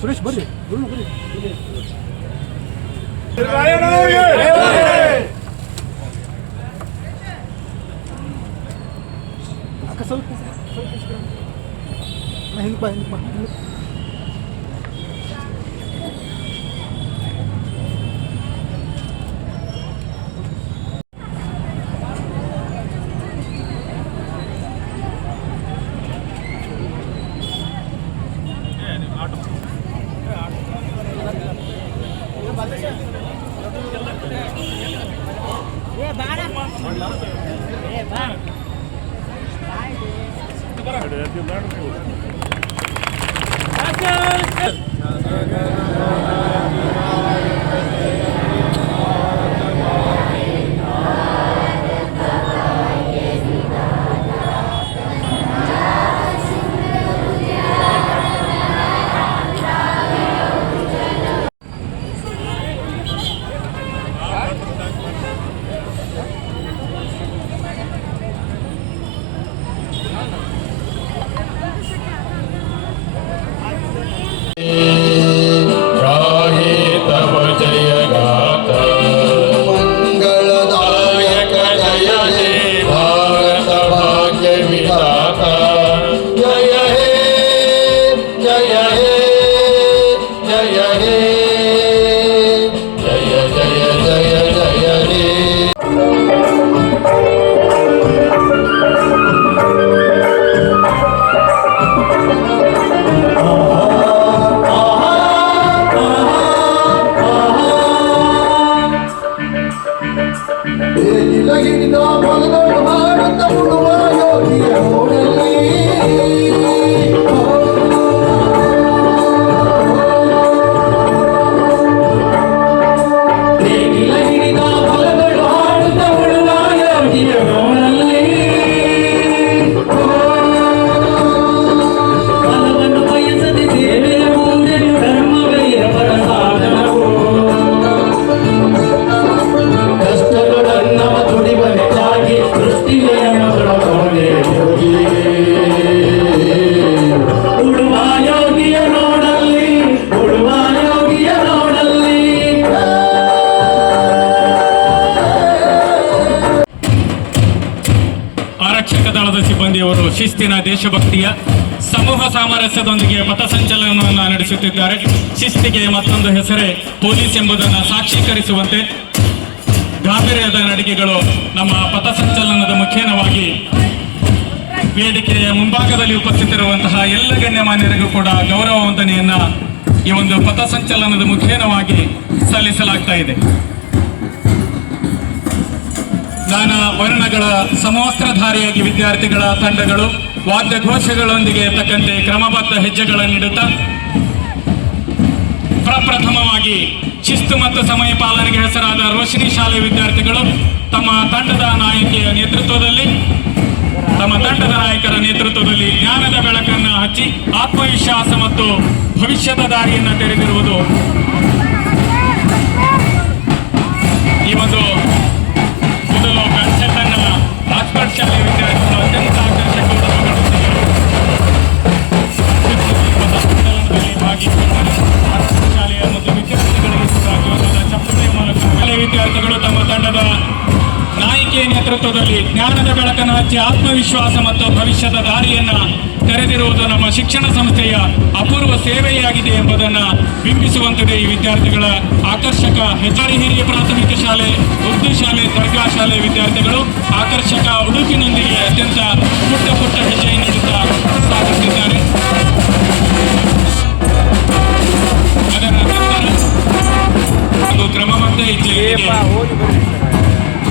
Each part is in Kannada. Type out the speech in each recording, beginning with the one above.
ಸುರೇಶ್ ಬರ್ರಿ ಬರ್ರಿ ಅಕ್ಕ ಸ್ವಲ್ಪ ಹಿಂಗೆ ಬಾ ಆರಕ್ಷಕ ದಳದ ಸಿಬ್ಬಂದಿಯವರು ಶಿಸ್ತಿನ ದೇಶಭಕ್ತಿಯ ಸಮೂಹ ಸಾಮರಸ್ಯದೊಂದಿಗೆ ಪಥಸಂಚಲನವನ್ನು ನಡೆಸುತ್ತಿದ್ದಾರೆ. ಶಿಸ್ತಿಗೆ ಮತ್ತೊಂದು ಹೆಸರೇ ಪೊಲೀಸ್ ಎಂಬುದನ್ನು ಸಾಕ್ಷೀಕರಿಸುವಂತೆ ಗಾಂಭೀರ್ಯದ ನಡಿಗೆಗಳು ನಮ್ಮ ಪಥಸಂಚಲನದ ಮುಖೇನವಾಗಿ ವೇದಿಕೆಯ ಮುಂಭಾಗದಲ್ಲಿ ಉಪಸ್ಥಿತರಿರುವಂತಹ ಎಲ್ಲ ಗಣ್ಯಮಾನ್ಯರಿಗೂ ಕೂಡ ಗೌರವ ವಂದನೆಯನ್ನ ಈ ಒಂದು ಪಥಸಂಚಲನದ ಮುಖೇನವಾಗಿ ಸಲ್ಲಿಸಲಾಗ್ತಾ ಇದೆ. ನಾನಾ ವರ್ಣಗಳ ಸಮವಸ್ತ್ರಧಾರಿಯಾಗಿ ವಿದ್ಯಾರ್ಥಿಗಳ ತಂಡಗಳು ವಾದ್ಯಘೋಷಗಳೊಂದಿಗೆ ತಕ್ಕಂತೆ ಕ್ರಮಬದ್ಧ ಹೆಜ್ಜೆಗಳನ್ನಿಡುತ್ತಾ ಪ್ರಪ್ರಥಮವಾಗಿ ಶಿಸ್ತು ಮತ್ತು ಸಮಯ ಪಾಲನೆಗೆ ಹೆಸರಾದ ರೋಶಿನಿ ಶಾಲೆ ವಿದ್ಯಾರ್ಥಿಗಳು ತಮ್ಮ ತಂಡದ ನಾಯಕರ ನೇತೃತ್ವದಲ್ಲಿ ಜ್ಞಾನದ ಬೆಳಕನ್ನು ಹಚ್ಚಿ ಆತ್ಮವಿಶ್ವಾಸ ಮತ್ತು ಭವಿಷ್ಯದ ದಾರಿಯನ್ನು ತೆರೆದಿರುವುದು ಈ ಒಂದು ಮೊದಲು ಕಾನ್ಸೆಪ್ಟ್ ಅನ್ನು ಆಕ್ಸ್ಫರ್ಡ್ ಶಾಲೆ ವಿದ್ಯಾರ್ಥಿಗಳು ಅತ್ಯಂತ ಶಾಲೆಯ ಮತ್ತು ವಿದ್ಯಾರ್ಥಿಗಳಿಗೆ ಚಪ್ಪಟೆ ಮೂಲಕ ಶಾಲೆ ವಿದ್ಯಾರ್ಥಿಗಳು ತಮ್ಮ ತಂಡದ ನಾಯಕಿಯ ನೇತೃತ್ವದಲ್ಲಿ ಜ್ಞಾನದ ಬೆಳಕನ್ನು ಹಚ್ಚಿ ಆತ್ಮವಿಶ್ವಾಸ ಮತ್ತು ಭವಿಷ್ಯದ ದಾರಿಯನ್ನು ತೆರೆದಿರುವುದು ನಮ್ಮ ಶಿಕ್ಷಣ ಸಂಸ್ಥೆಯ ಅಪೂರ್ವ ಸೇವೆಯಾಗಿದೆ ಎಂಬುದನ್ನು ಬಿಂಬಿಸುವಂತಿದೆ. ಈ ವಿದ್ಯಾರ್ಥಿಗಳ ಆಕರ್ಷಕ ಹೆದ್ದಾರಿ ಹಿರಿಯ ಪ್ರಾಥಮಿಕ ಶಾಲೆ, ಉರ್ದು ಶಾಲೆ, ದರ್ಗಾ ಶಾಲೆ ವಿದ್ಯಾರ್ಥಿಗಳು ಆಕರ್ಷಕ ಉಡುಪಿನೊಂದಿಗೆ ಅತ್ಯಂತ ಪುಟ್ಟ ಹೆಜ್ಜೆ ನೀಡುತ್ತಾ ಸಾಗುತ್ತಿದ್ದಾರೆ. ಅದರ ನಂತರ ಒಂದು ಕ್ರಮಬದ್ಧ ಹೆಜ್ಜೆಗೆ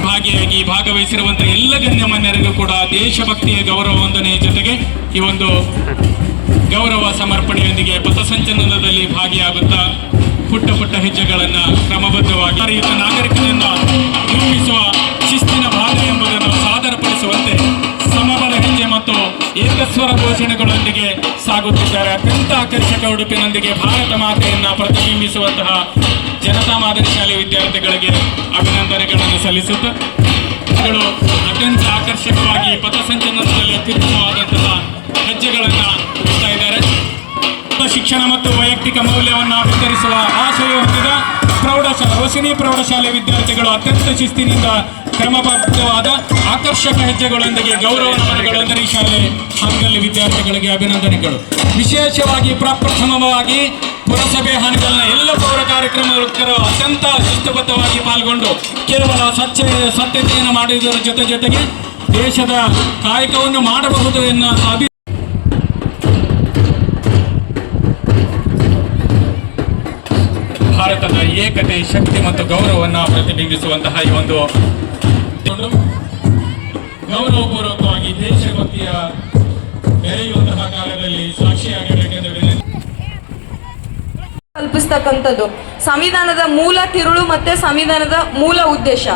ಭಾಗಿಯಾಗಿ ಭಾಗವಹಿಸಿರುವಂತಹ ಎಲ್ಲ ಗಣ್ಯಮಾನ್ಯರಿಗೂ ಕೂಡ ದೇಶಭಕ್ತಿಯ ಗೌರವ ವಂದನೆಯ ಜೊತೆಗೆ ಈ ಒಂದು ಗೌರವ ಸಮರ್ಪಣೆಯೊಂದಿಗೆ ಪಥಸಂಚಲನದಲ್ಲಿ ಭಾಗಿಯಾಗುತ್ತಾ ಪುಟ್ಟ ಹೆಜ್ಜೆಗಳನ್ನು ಕ್ರಮಬದ್ಧವಾಗಿ ನಾಗರಿಕರನ್ನ ರೂಪಿಸುವ ಶಿಸ್ತಿನ ಭಾಗ ಎಂಬುದನ್ನು ಸಾದರಪಡಿಸುವಂತೆ ಸಮಬಲ ಹೆಜ್ಜೆ ಮತ್ತು ಏಕಸ್ವರ ಘೋಷಣೆಗಳೊಂದಿಗೆ ಸಾಗುತ್ತಿದ್ದಾರೆ. ಅತ್ಯಂತ ಆಕರ್ಷಕ ಉಡುಪಿನೊಂದಿಗೆ ಭಾರತ ಮಾತೆಯನ್ನು ಪ್ರತಿಬಿಂಬಿಸುವಂತಹ ಜನತಾ ಮಾದರಿ ಶಾಲೆ ವಿದ್ಯಾರ್ಥಿಗಳಿಗೆ ಅಭಿನಂದನೆಗಳನ್ನು ಸಲ್ಲಿಸುತ್ತಾ ವಿದ್ಯಾರ್ಥಿಗಳು ಅತ್ಯಂತ ಆಕರ್ಷಕವಾಗಿ ಪಥಸಂಚಲನದಲ್ಲಿ ಅತ್ಯುತ್ತಮವಾದಂತಹ ಹೆಜ್ಜೆಗಳನ್ನು ಇಡ್ತಾ ಇದ್ದಾರೆ. ಶಿಕ್ಷಣ ಮತ್ತು ವೈಯಕ್ತಿಕ ಮೌಲ್ಯವನ್ನು ವಿತರಿಸುವ ಆಶಯ ಹೊಂದಿದ ವಸತಿ ಪ್ರೌಢಶಾಲೆ ವಿದ್ಯಾರ್ಥಿಗಳು ಅತ್ಯಂತ ಶಿಸ್ತಿನಿಂದ ಕ್ರಮಬದ್ಧವಾದ ಆಕರ್ಷಕ ಹೆಜ್ಜೆಗಳೊಂದಿಗೆ ಗೌರವ ನಮನಗಳೊಂದಿಗೆ ಶಾಲೆ ಹಾನಗಲ್ ವಿದ್ಯಾರ್ಥಿಗಳಿಗೆ ಅಭಿನಂದನೆಗಳು. ವಿಶೇಷವಾಗಿ ಪ್ರಪ್ರಥಮವಾಗಿ ಪುರಸಭೆ ಹಾನಗಲ್ನ ಎಲ್ಲ ಪೌರ ಕಾರ್ಯಕ್ರಮಗಳು ಅತ್ಯಂತ ಶಿಸ್ತುಬದ್ಧವಾಗಿ ಪಾಲ್ಗೊಂಡು ಕೇವಲ ಸ್ವಚ್ಛತೆಯನ್ನು ಮಾಡುವುದರ ಜೊತೆಗೆ ದೇಶದ ಕಾಯಕವನ್ನು ಮಾಡಬಹುದು ಎನ್ನುವ ಭಾರತದ ಏಕತೆ, ಶಕ್ತಿ ಮತ್ತು ಗೌರವವನ್ನು ಪ್ರತಿಬಿಂಬಿಸುವಂತಹ ಈ ಒಂದು ಗೌರವಪೂರ್ವಕವಾಗಿ ದೇಶಭಕ್ತಿಯ ಬೆರೆಯುವಂತಹ ಕಾಲದಲ್ಲಿ ಸಾಕ್ಷಿಯಾಗಿರಬೇಕೆಂದು ಕಲ್ಪಿಸ್ತಕ್ಕಂಥದ್ದು ಸಂವಿಧಾನದ ಮೂಲ ತಿರುಳು ಮತ್ತೆ ಸಂವಿಧಾನದ ಮೂಲ ಉದ್ದೇಶ.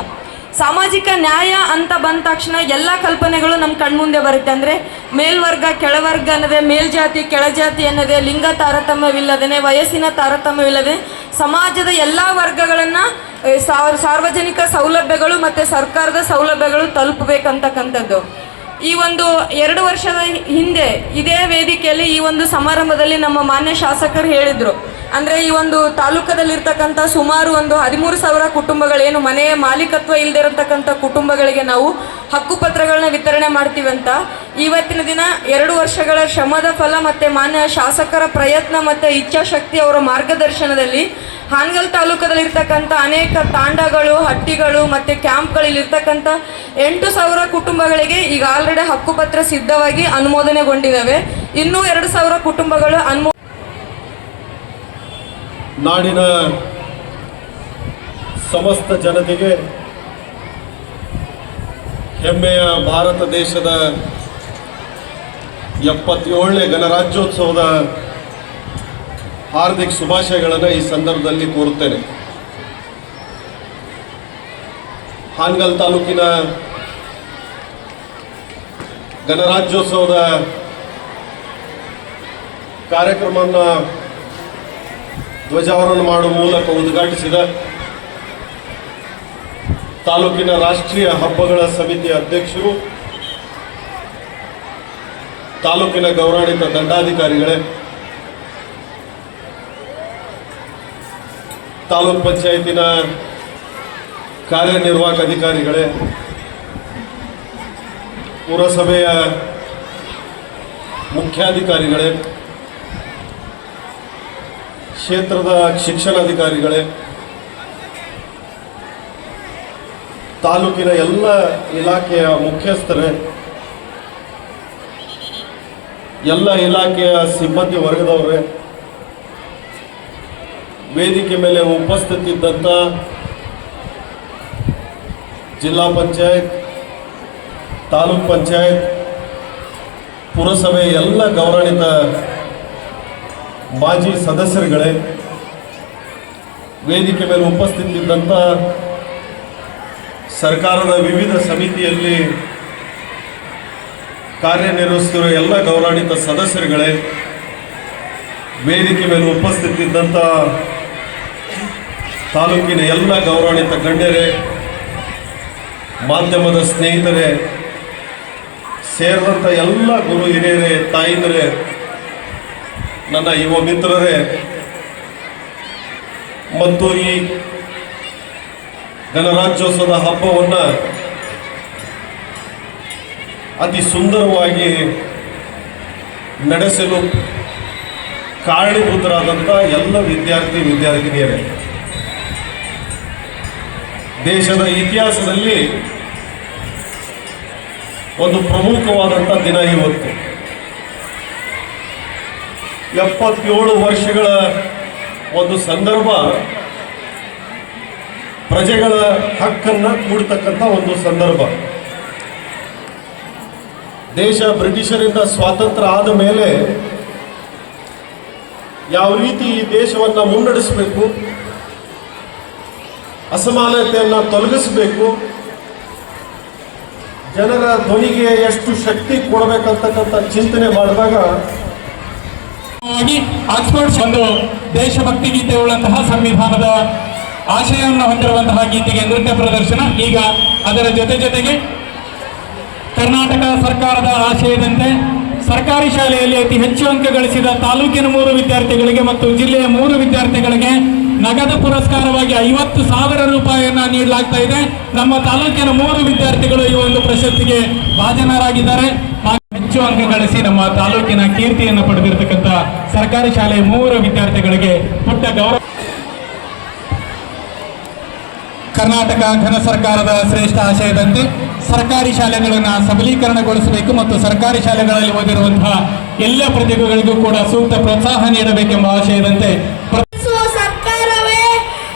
ಸಾಮಾಜಿಕ ನ್ಯಾಯ ಅಂತ ಬಂದ ತಕ್ಷಣ ಎಲ್ಲ ಕಲ್ಪನೆಗಳು ನಮ್ಮ ಕಣ್ಮುಂದೆ ಬರುತ್ತೆ. ಅಂದರೆ ಮೇಲ್ವರ್ಗ ಕೆಳವರ್ಗ ಅನ್ನೋದೇ, ಮೇಲ್ಜಾತಿ ಕೆಳಜಾತಿ ಅನ್ನೋದೇ, ಲಿಂಗ ತಾರತಮ್ಯವಿಲ್ಲದೇ, ವಯಸ್ಸಿನ ತಾರತಮ್ಯವಿಲ್ಲದೆ ಸಮಾಜದ ಎಲ್ಲ ವರ್ಗಗಳನ್ನು ಸಾರ್ವಜನಿಕ ಸೌಲಭ್ಯಗಳು ಮತ್ತು ಸರ್ಕಾರದ ಸೌಲಭ್ಯಗಳು ತಲುಪಬೇಕಂತಕ್ಕಂಥದ್ದು. ಈ ಒಂದು 2 ವರ್ಷದ ಹಿಂದೆ ಇದೇ ವೇದಿಕೆಯಲ್ಲಿ ಈ ಒಂದು ಸಮಾರಂಭದಲ್ಲಿ ನಮ್ಮ ಮಾನ್ಯ ಶಾಸಕರು ಹೇಳಿದರು. ಅಂದರೆ ಈ ಒಂದು ತಾಲೂಕದಲ್ಲಿರ್ತಕ್ಕಂಥ ಸುಮಾರು ಒಂದು 13,000 ಕುಟುಂಬಗಳೇನು ಮನೆಯ ಮಾಲೀಕತ್ವ ಇಲ್ಲದೆ ಇರತಕ್ಕಂಥ ಕುಟುಂಬಗಳಿಗೆ ನಾವು ಹಕ್ಕುಪತ್ರಗಳನ್ನ ವಿತರಣೆ ಮಾಡ್ತೀವಂತ. ಇವತ್ತಿನ ದಿನ 2 ವರ್ಷಗಳ ಶ್ರಮದ ಫಲ ಮತ್ತು ಮಾನ್ಯ ಶಾಸಕರ ಪ್ರಯತ್ನ ಮತ್ತು ಇಚ್ಛಾಶಕ್ತಿ ಅವರ ಮಾರ್ಗದರ್ಶನದಲ್ಲಿ ಹಾನಗಲ್ ತಾಲೂಕದಲ್ಲಿರ್ತಕ್ಕಂಥ ಅನೇಕ ತಾಂಡಗಳು, ಹಟ್ಟಿಗಳು ಮತ್ತು ಕ್ಯಾಂಪ್ಗಳಲ್ಲಿರ್ತಕ್ಕಂಥ 8,000 ಕುಟುಂಬಗಳಿಗೆ ಈಗ ಆಲ್ರೆಡಿ ಹಕ್ಕುಪತ್ರ ಸಿದ್ಧವಾಗಿ ಅನುಮೋದನೆಗೊಂಡಿದ್ದಾವೆ. ಇನ್ನೂ 2,000 ಕುಟುಂಬಗಳು ನಾಡಿನ ಸಮಸ್ತ ಜನತೆಗೆ ಹೆಮ್ಮೆಯ ಭಾರತ ದೇಶದ 77ನೇ ಗಣರಾಜ್ಯೋತ್ಸವದ ಹಾರ್ದಿಕ ಶುಭಾಶಯಗಳನ್ನು ಈ ಸಂದರ್ಭದಲ್ಲಿ ಕೋರುತ್ತೇನೆ. ಹಾನಗಲ್ ತಾಲೂಕಿನ ಗಣರಾಜ್ಯೋತ್ಸವದ ಕಾರ್ಯಕ್ರಮವನ್ನು ಧ್ವಜಾರೋಹಣ ಮಾಡುವ ಮೂಲಕ ಉದ್ಘಾಟಿಸಿದ ತಾಲೂಕಿನ ರಾಷ್ಟ್ರೀಯ ಹಬ್ಬಗಳ ಸಮಿತಿಯ ಅಧ್ಯಕ್ಷರು, ತಾಲೂಕಿನ ಗೌರವಾನ್ವಿತ ದಂಡಾಧಿಕಾರಿಗಳೇ, ತಾಲೂಕ್ ಪಂಚಾಯತಿನ ಕಾರ್ಯನಿರ್ವಾಹಕ ಅಧಿಕಾರಿಗಳೇ, ಪುರಸಭೆಯ ಮುಖ್ಯಾಧಿಕಾರಿಗಳೇ, ಕ್ಷೇತ್ರದ ಶಿಕ್ಷಣಾಧಿಕಾರಿಗಳೇ, ತಾಲೂಕಿನ ಎಲ್ಲ ಇಲಾಖೆಯ ಮುಖ್ಯಸ್ಥರೇ, ಎಲ್ಲ ಇಲಾಖೆಯ ಸಿಬ್ಬಂದಿ ವರ್ಗದವರೇ, ವೇದಿಕೆ ಮೇಲೆ ಉಪಸ್ಥಿತಿದ್ದಂಥ ಜಿಲ್ಲಾ ಪಂಚಾಯತ್, ತಾಲೂಕ್ ಪಂಚಾಯತ್, ಪುರಸಭೆ ಎಲ್ಲ ಗೌರವಾನ್ವಿತ ಮಾಜಿ ಸದಸ್ಯರುಗಳೇ, ವೇದಿಕೆ ಮೇಲೆ ಉಪಸ್ಥಿತಿದ್ದಂಥ ಸರ್ಕಾರದ ವಿವಿಧ ಸಮಿತಿಯಲ್ಲಿ ಕಾರ್ಯನಿರ್ವಹಿಸುತ್ತಿರುವ ಎಲ್ಲ ಗೌರವಾನ್ವಿತ ಸದಸ್ಯರುಗಳೇ, ವೇದಿಕೆ ಮೇಲೆ ಉಪಸ್ಥಿತಿದ್ದಂಥ ತಾಲೂಕಿನ ಎಲ್ಲ ಗೌರವಾನ್ವಿತ ಗಣ್ಯರೇ, ಮಾಧ್ಯಮದ ಸ್ನೇಹಿತರೇ, ಸೇರಿದಂಥ ಎಲ್ಲ ಗುರು ಹಿರಿಯರೇ, ತಾಯಿಂದರೇ, ನನ್ನ ಯುವ ಮಿತ್ರರೇ ಮತ್ತು ಈ ಗಣರಾಜ್ಯೋತ್ಸವದ ಹಬ್ಬವನ್ನು ಅತಿ ಸುಂದರವಾಗಿ ನಡೆಸಲು ಕಾರಣೀಭೂತರಾದಂಥ ಎಲ್ಲ ವಿದ್ಯಾರ್ಥಿನಿಯರೇ, ದೇಶದ ಇತಿಹಾಸದಲ್ಲಿ ಒಂದು ಪ್ರಮುಖವಾದಂಥ ದಿನ ಇವತ್ತು. 77 ವರ್ಷಗಳ ಒಂದು ಸಂದರ್ಭ, ಪ್ರಜೆಗಳ ಹಕ್ಕನ್ನು ಕೂಡ್ತಕ್ಕಂಥ ಒಂದು ಸಂದರ್ಭ. ದೇಶ ಬ್ರಿಟಿಷರಿಂದ ಸ್ವಾತಂತ್ರ್ಯ ಆದ ಮೇಲೆ ಯಾವ ರೀತಿ ಈ ದೇಶವನ್ನು ಮುನ್ನಡೆಸಬೇಕು, ಅಸಮಾನತೆಯನ್ನು ತೊಲಗಿಸಬೇಕು, ಜನರ ಧ್ವನಿಗೆ ಎಷ್ಟು ಶಕ್ತಿ ಕೊಡಬೇಕಂತಕ್ಕಂಥ ಚಿಂತನೆ ಮಾಡಿದಾಗ ಆಕ್ಸ್ಫರ್ಡ್ ಒಂದು ದೇಶಭಕ್ತಿ ಗೀತೆ ಉಳ್ಳಂತಹ ಸಂವಿಧಾನದ ಆಶಯವನ್ನು ಹೊಂದಿರುವಂತಹ ಗೀತೆಗೆ ನೃತ್ಯ ಪ್ರದರ್ಶನ. ಈಗ ಅದರ ಜೊತೆಗೆ ಕರ್ನಾಟಕ ಸರ್ಕಾರದ ಆಶಯದಂತೆ ಸರ್ಕಾರಿ ಶಾಲೆಯಲ್ಲಿ ಅತಿ ಹೆಚ್ಚು ಅಂಕ ಗಳಿಸಿದ ತಾಲೂಕಿನ 3 ವಿದ್ಯಾರ್ಥಿಗಳಿಗೆ ಮತ್ತು ಜಿಲ್ಲೆಯ 3 ವಿದ್ಯಾರ್ಥಿಗಳಿಗೆ ನಗದು ಪುರಸ್ಕಾರವಾಗಿ 50,000 ರೂಪಾಯಿಯನ್ನ ನೀಡಲಾಗ್ತಾ ಇದೆ. ನಮ್ಮ ತಾಲೂಕಿನ 3 ವಿದ್ಯಾರ್ಥಿಗಳು ಈ ಒಂದು ಪ್ರಶಸ್ತಿಗೆ ಭಾಜನರಾಗಿದ್ದಾರೆ. ಹೆಚ್ಚು ಅಂಕ ಗಳಿಸಿ ನಮ್ಮ ತಾಲೂಕಿನ ಕೀರ್ತಿಯನ್ನು ಪಡೆದಿರತಕ್ಕಂಥ ಸರ್ಕಾರಿ ಶಾಲೆಯ 3 ವಿದ್ಯಾರ್ಥಿಗಳಿಗೆ ಪುಟ್ಟ ಗೌರವ. ಕರ್ನಾಟಕ ಘನ ಸರ್ಕಾರದ ಶ್ರೇಷ್ಠ ಆಶಯದಂತೆ ಸರ್ಕಾರಿ ಶಾಲೆಗಳನ್ನು ಸಬಲೀಕರಣಗೊಳಿಸಬೇಕು ಮತ್ತು ಸರ್ಕಾರಿ ಶಾಲೆಗಳಲ್ಲಿ ಓದಿರುವಂತಹ ಎಲ್ಲ ಪ್ರತಿಭೆಗಳಿಗೂ ಕೂಡ ಸೂಕ್ತ ಪ್ರೋತ್ಸಾಹ ನೀಡಬೇಕೆಂಬ ಆಶಯದಂತೆ ಸರ್ಕಾರವೇ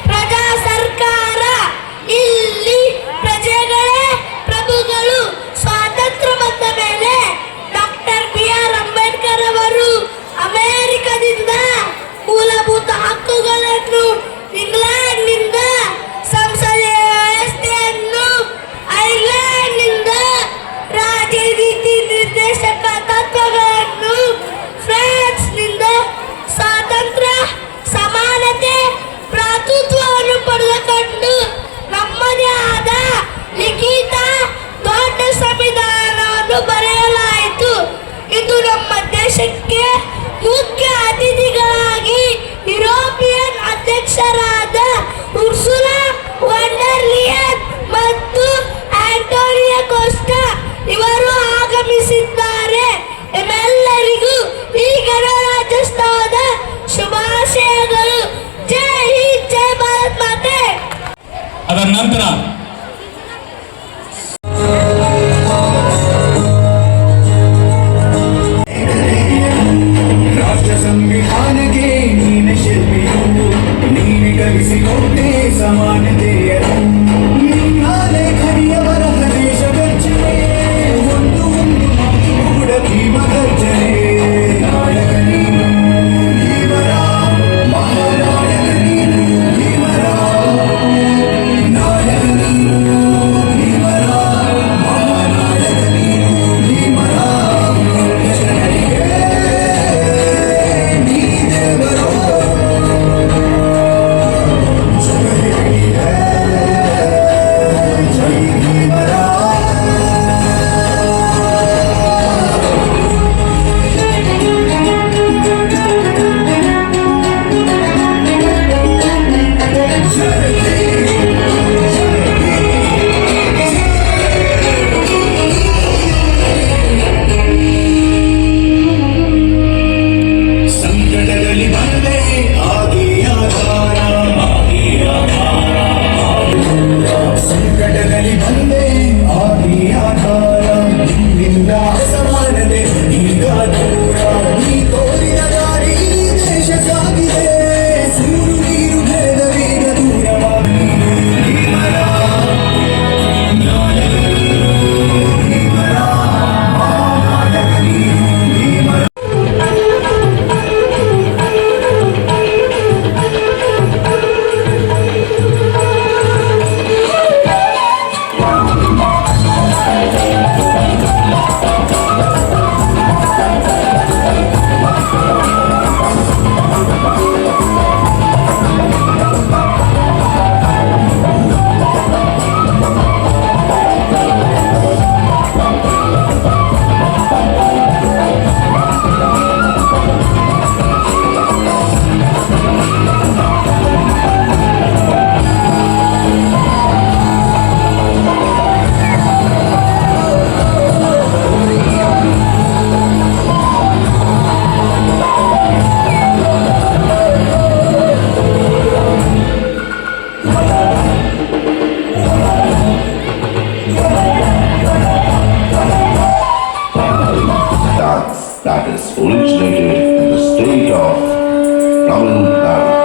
ಪ್ರಜಾ ಸರ್ಕಾರ, ಇಲ್ಲಿ ಪ್ರಜೆಗಳೇ ಪ್ರಭುಗಳು. ಸ್ವಾತಂತ್ರ್ಯ ಬಂದ ಮೇಲೆ ಡಾಕ್ಟರ್ BR ಅಂಬೇಡ್ಕರ್ ಅವರು ಅಮೆರಿಕದಿಂದ ಮೂಲಭೂತ ಹಕ್ಕುಗಳನ್ನು, ಇಂಗ್ಲೆಂಡ್ನಿಂದ ಸಂಸದೀಯ ವ್ಯವಸ್ಥೆಯನ್ನು, ಐರ್ಲೆಂಡ್ನಿಂದ ರಾಜನೀತಿ ನಿರ್ದೇಶಕ ತತ್ವಗಳನ್ನು, ಫ್ರಾನ್ಸ್ನಿಂದ ಸ್ವಾತಂತ್ರ್ಯ, ಸಮಾನತೆ, ಭ್ರಾತೃತ್ವವನ್ನು ಪಡೆದುಕೊಂಡು ನಮ್ಮದೇ ಆದ ಲಿಖಿತ ದೊಡ್ಡ ಸಂವಿಧಾನವನ್ನು ಬರೆಯಲಾಯಿತು. ಇದು ನಮ್ಮ ದೇಶಕ್ಕೆ ಮುಖ್ಯ ಅತಿಥಿಗಳಾಗಿ ಯುರೋಪಿಯನ್ ಅಧ್ಯಕ್ಷರಾದ ಉರ್ಸುಲಾ ವಾಂಡರ್ ಲಿಯನ್ ಮತ್ತು ಆಂಟೋನಿಯೋ ಕೋಸ್ಟಾ ಇವರು ಆಗಮಿಸಿದ್ದಾರೆ. ನಿಮ್ಮೆಲ್ಲರಿಗೂ ಈ ಗಣರಾಜ್ಯೋತ್ಸವದ ಶುಭಾಶಯಗಳು. ಜೈ ಹಿಂದ್, ಜೈ ಭಾರತ್ ಮಾತೆ. ಅದರ ನಂತರ ರಾಷ್ಟ್ರ ಸಂವಿಧಾನಕ್ಕೆ ನೀನೆ ಶಿಲ್ಪಿಯು, ನೀನೆ ಕಲಿಸಿಕೊಟ್ಟೆ ಸಮಾನತೆಯನ್ನು. ನಿನ್ನ ಲೇಖನಿಯ ಬರಹ ದೇಶ ಗರ್ಜನೆ, ಒಂದು ಮಾತು ಕೂಡ ಭೀಮ ಗರ್ಜನೆ. ನಾಯಕ ನೀನು, ಭೀಮರ ಮಹಾನಾಯಕ ನೀನು, ಭೀಮರ ನಾಯಕ ನೀನು, ಭೀಮರ ಮಹಾನಾಯಕ ನೀನು, ಭೀಮರ ಜನರಿಗೆ ನೀ ದೇವರು. ಜೈ ಭೀಮರ. ಸಂಕಟದಲ್ಲಿ ಬಂದೆ ಆಗಿ ಆಧಾರ, ಸಂಕಟದಲ್ಲಿ ಬಂದೆ ಆಗಿ ಆಧಾರ. ನಿನ್ನಿಂದ ಸಮಾನತೆ ಈಗ ದೂರ, ನೀ ತೋರಿದ ದಾರಿ ದೇಶ ಸಾಗಿದೆ. ಸೂರು ನೀರು ಬೆಳೆದ ವೇಗ ದೂರವಾಗಿ ಭೀಮರ ನಾಯಕ ನೀನು, ಭೀಮರ ಮಹಾನಾಯಕ ನೀನು, ಭೀಮರ. That is originated in the state of Tamil Nadu.